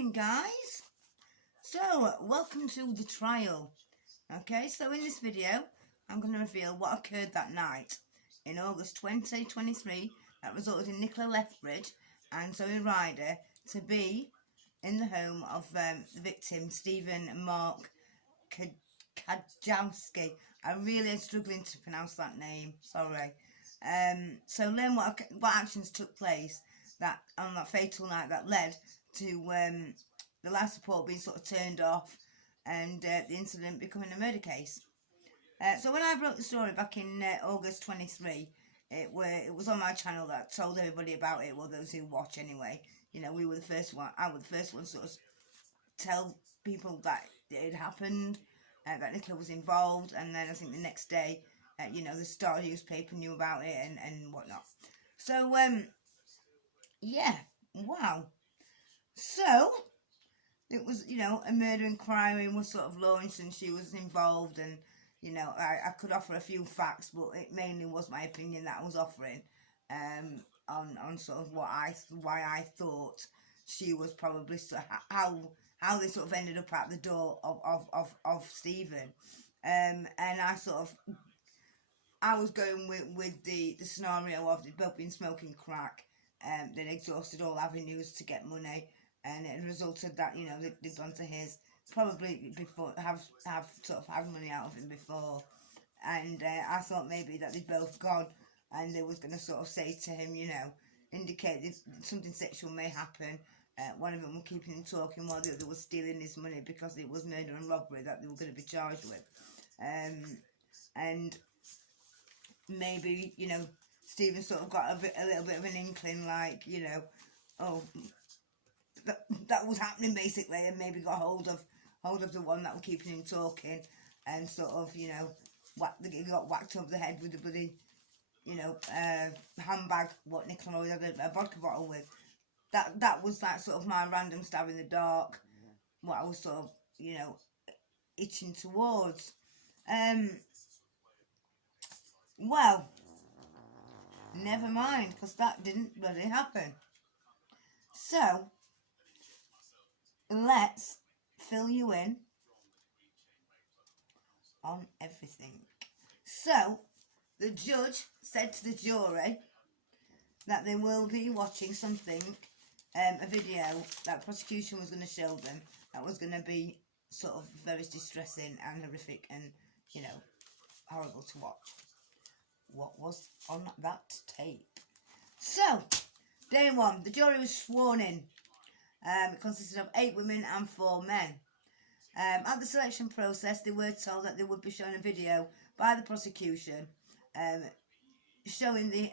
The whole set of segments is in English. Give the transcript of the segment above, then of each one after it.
evening, guys. So, welcome to the trial. Okay, so in this video, I'm going to reveal what occurred that night in August 2023 that resulted in Nicola Lethbridge and Zoe Ryder to be in the home of the victim, Stephen Mark Kaszyczarski. I really am struggling to pronounce that name, sorry. So learn what actions took place that on that fatal night that led to the life support being sort of turned off and the incident becoming a murder case. So when I wrote the story back in August 23, it was on my channel that I told everybody about it, well, those who watch anyway. You know, I was the first one to sort of tell people that it had happened, that Nicola was involved, and then I think the next day, you know, the Star newspaper knew about it and whatnot. So, yeah, wow. So, it was, you know, a murder inquiry was sort of launched and she was involved, and, you know, I could offer a few facts, but it mainly was my opinion that I was offering on sort of why I thought she was probably, how they sort of ended up at the door of Stephen. And I was going with the scenario of they'd both been smoking crack, they'd exhausted all avenues to get money, and it resulted that, you know, they'd gone to his, probably before, have sort of had money out of him before, and I thought maybe that they'd both gone, and they was going to sort of say to him, you know, indicate that something sexual may happen. One of them was keeping him talking while the other was stealing his money because it was murder and robbery that they were going to be charged with. And maybe, you know, Stephen sort of got a little bit of an inkling, like, you know, oh, that was happening basically, and maybe got hold of the one that was keeping him talking, and sort of, you know, he got whacked over the head with the bloody, you know, handbag what Nicola always had a vodka bottle with. That was that sort of my random stab in the dark, what I was sort of, you know, itching towards. Well, never mind, because that didn't really happen. So, let's fill you in on everything. So, the judge said to the jury that they will be watching something, a video that prosecution was going to show them that was going to be sort of very distressing and horrific and, you know, horrible to watch. What was on that tape? So, day one, the jury was sworn in. It consisted of 8 women and 4 men. At the selection process, they were told that they would be shown a video by the prosecution showing the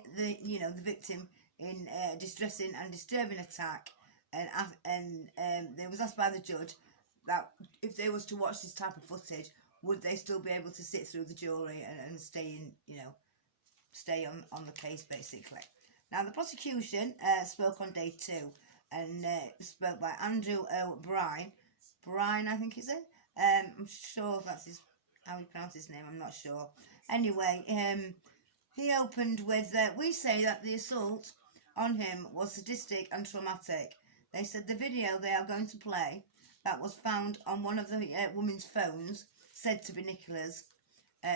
victim in a distressing and disturbing attack, and they was asked by the judge that if they was to watch this type of footage, would they still be able to sit through the jury and stay in, you know, stay on the case basically. Now the prosecution spoke on day 2 and spoke by Andrew O'Brien. Brian, I think is it. I'm sure that's how he pronounced his name. I'm not sure. Anyway, he opened with, we say that the assault on him was sadistic and traumatic. They said the video they are going to play that was found on one of the women's phones, said to be Nicola's,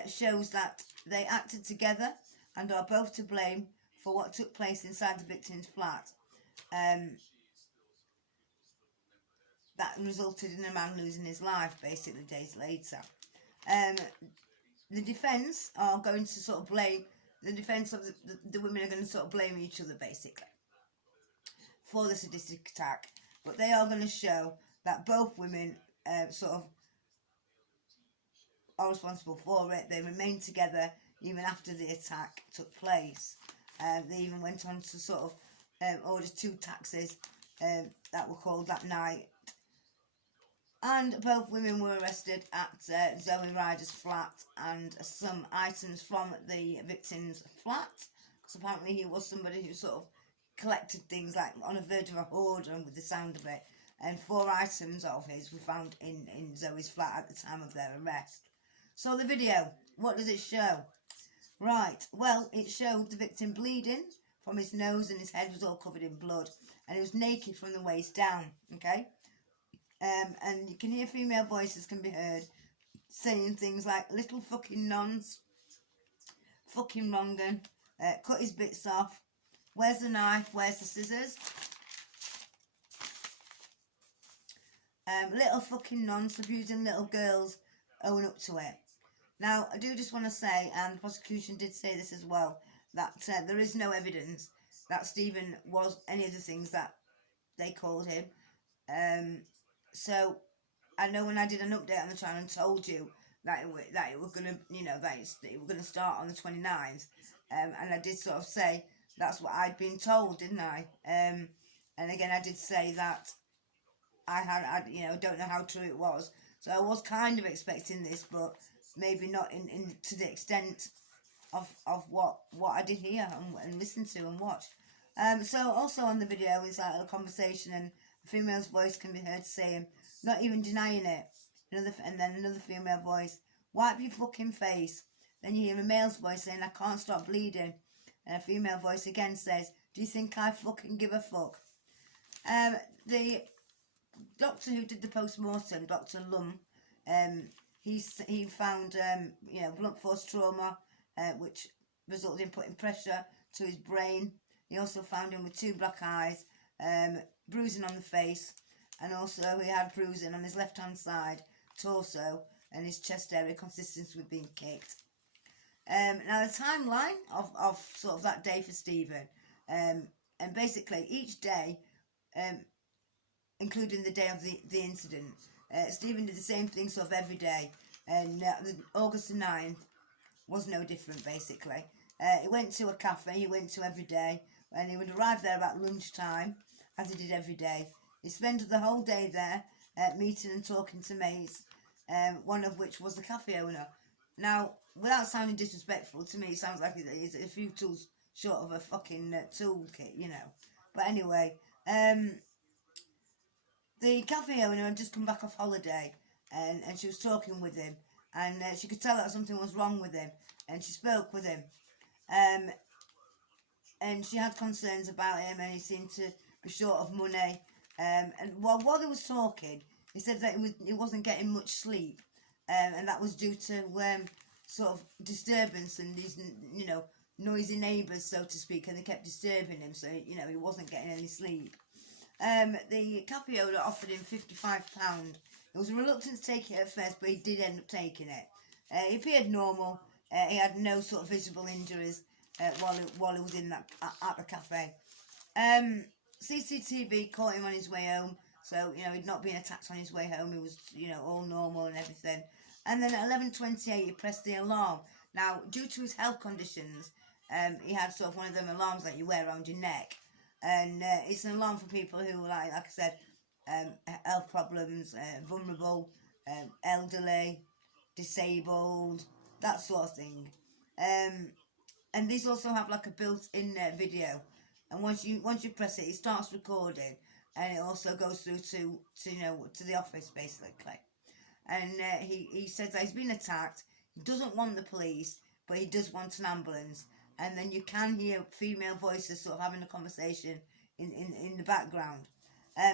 shows that they acted together and are both to blame for what took place inside the victim's flat. That resulted in a man losing his life, basically, days later. The defence are going to sort of blame, the defence of the women are going to sort of blame each other, basically, for the sadistic attack. But they are going to show that both women sort of are responsible for it. They remained together even after the attack took place. They even went on to sort of order 2 taxis that were called that night. And both women were arrested at Zoe Ryder's flat, and some items from the victim's flat, because apparently he was somebody who sort of collected things, like on the verge of a hoarder with the sound of it, and 4 items of his were found in Zoe's flat at the time of their arrest. So the video, what does it show? Right, well, it showed the victim bleeding from his nose, and his head was all covered in blood, and he was naked from the waist down, okay? And you can hear female voices can be heard saying things like little fucking nons, fucking wrongin', cut his bits off, where's the knife, where's the scissors, little fucking nonce, abusing little girls, own up to it. Now, I do just want to say, and the prosecution did say this as well, that there is no evidence that Stephen was any of the things that they called him. So, I know when I did an update on the channel and told you that it was gonna, you know, that it was gonna start on the 29th, and I did sort of say that's what I'd been told, didn't I? And again, I did say that I you know, don't know how true it was. So I was kind of expecting this, but maybe not in to the extent of what I did hear and listen to and watch. So also on the video is like a conversation, and a female's voice can be heard saying, not even denying it. And then another female voice, wipe your fucking face. Then you hear a male's voice saying, I can't stop bleeding. And a female voice again says, do you think I fucking give a fuck? The doctor who did the post-mortem, Dr. Lum, he found you know, blunt force trauma, which resulted in putting pressure to his brain. He also found him with 2 black eyes, bruising on the face, and also he had bruising on his left hand side, torso, and his chest area consistent with being kicked. Now the timeline of sort of that day for Stephen, and basically each day, including the day of the incident, Stephen did the same thing sort of every day, and August the 9th was no different basically. He went to a cafe, he went to every day, and he would arrive there about lunchtime, as he did every day. He spent the whole day there, meeting and talking to mates, one of which was the cafe owner. Now, without sounding disrespectful, to me it sounds like it's a few tools short of a fucking toolkit, you know. But anyway, the cafe owner had just come back off holiday, and she was talking with him, and she could tell that something was wrong with him, and she spoke with him, and she had concerns about him, and he seemed to be short of money, and while he was talking, he said that he wasn't getting much sleep, and that was due to sort of disturbance and these, you know, noisy neighbours, so to speak, and they kept disturbing him, so, you know, he wasn't getting any sleep. The cafe owner offered him £55. He was reluctant to take it at first, but he did end up taking it. He appeared normal. He had no sort of visible injuries while he was in that at the cafe. CCTV caught him on his way home, so, you know, he'd not been attacked on his way home. He was, you know, all normal and everything. And then at 11:28, he pressed the alarm. Now, due to his health conditions, he had sort of one of them alarms that you wear around your neck. And it's an alarm for people who, like I said, health problems, vulnerable, elderly, disabled, that sort of thing. And these also have like a built-in video. And once you press it, it starts recording, and it also goes through to you know, to the office basically. And he says that he's been attacked. He doesn't want the police, but he does want an ambulance. And then you can hear female voices sort of having a conversation in the background.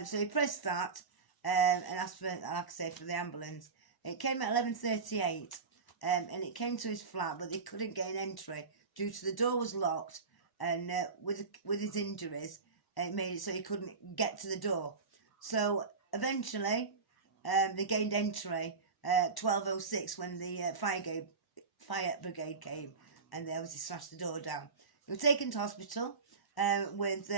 So he pressed that and asked for, like I say, for the ambulance. It came at 11:38, and it came to his flat, but they couldn't gain entry due to the door was locked, and with his injuries, it made it so he couldn't get to the door. So eventually, they gained entry 12:06 when the fire brigade came, and they obviously smashed the door down. He was taken to hospital with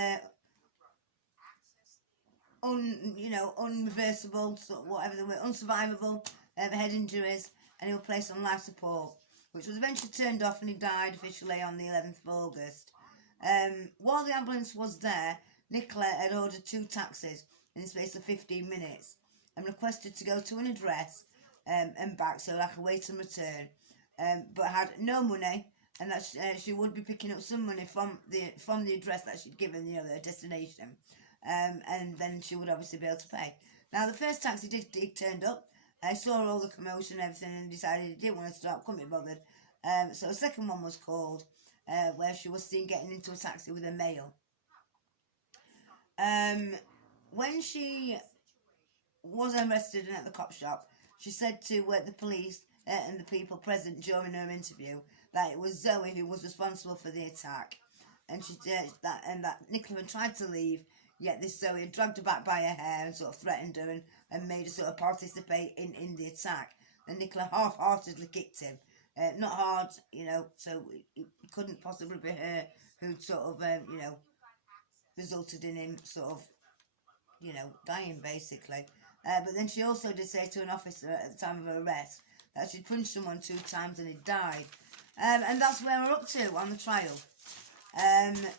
unreversible, whatever the word, unsurvivable head injuries, and he was placed on life support, which was eventually turned off, and he died officially on the 11th of August. While the ambulance was there, Nicola had ordered 2 taxis in the space of 15 minutes and requested to go to an address and back, so like a wait and return, but had no money, and that she would be picking up some money from the address that she'd given, you know, their destination, and then she would obviously be able to pay. Now the first taxi did turned up. I saw all the commotion and everything, and decided he didn't want to stop, couldn't be bothered. So a second one was called, where she was seen getting into a taxi with a male. When she was arrested and at the cop shop, she said to the police and the people present during her interview that it was Zoe who was responsible for the attack, and that Nicola had tried to leave, yet this Zoe had dragged her back by her hair and sort of threatened her and made her sort of participate in the attack. And Nicola half-heartedly kicked him, not hard, you know, so it couldn't possibly be her who'd sort of, you know, resulted in him sort of, you know, dying basically. But then she also did say to an officer at the time of her arrest that she'd punched someone 2 times and he'd died. And that's where we're up to on the trial.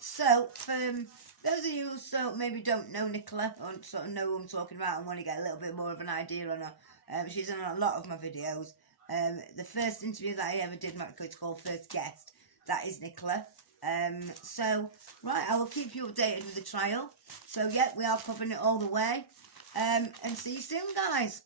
So, for those of you who maybe don't know Nicola, or sort of know who I'm talking about and want to get a little bit more of an idea on her, she's on a lot of my videos. The first interview that I ever did, it's called First Guest, that is Nicola. So, right, I will keep you updated with the trial. So, yeah, we are covering it all the way. And see you soon, guys.